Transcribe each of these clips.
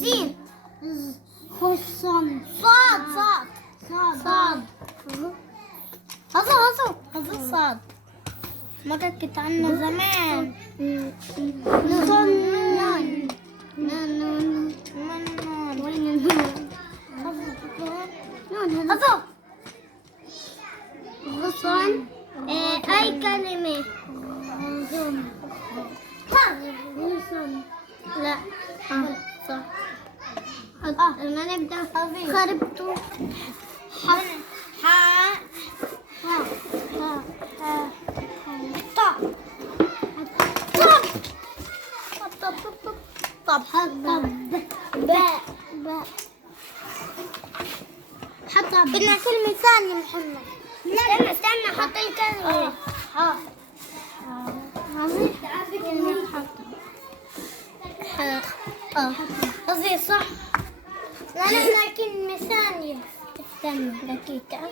سين خصن صاد هذا صاد مرة كنت عنا زمان هذا غصن أي كلمة لا صح أنا نبدأ خربته طب حطب بدنا كلمة ثانية محمد استنى حط الكلمة كلمة قصدي صح أنا كلمة ثانية استنى دقيقة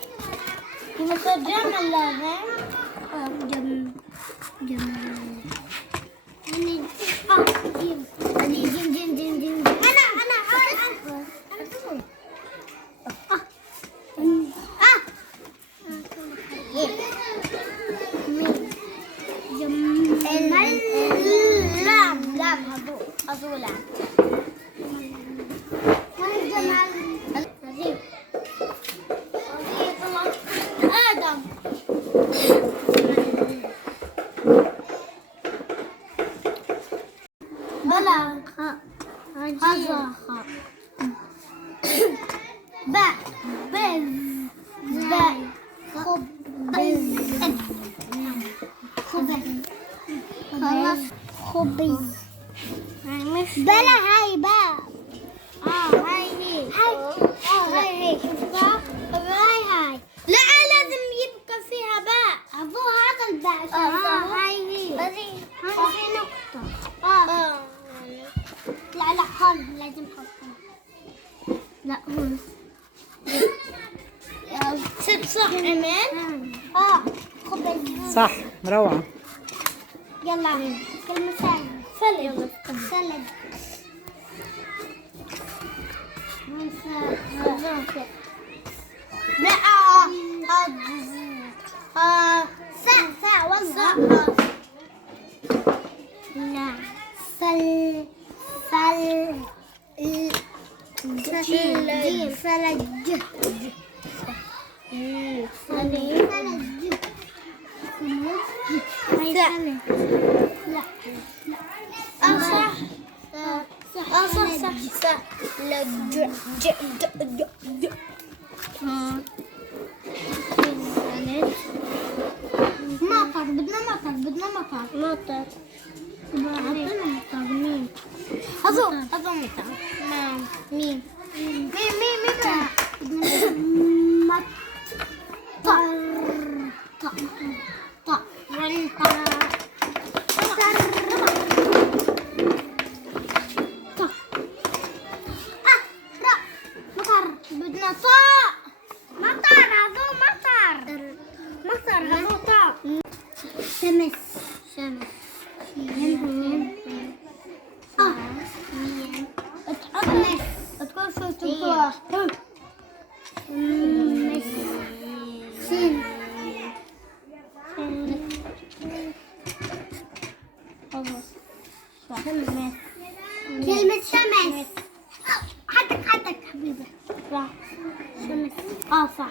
مثل جمع لازم جم آدم بلغ هذا باء باء خلاص خبز بلا هاي باء هاي شوفها هاي لا لازم يبقى فيها باء هذا الباء هاي هاي نقطة لا هون لازم حطها لا هون ست صح ايمان خبز صح روعة. يلا كلمة ثانية سلد لا ساعة والله لا جيم ثلج صح مطر بدنا مطر مين هذا مين بدنا طاء مطر هذا طاء شمس تقول شو تقول سين كلمة شمس حدك حبيبي صح شمس صح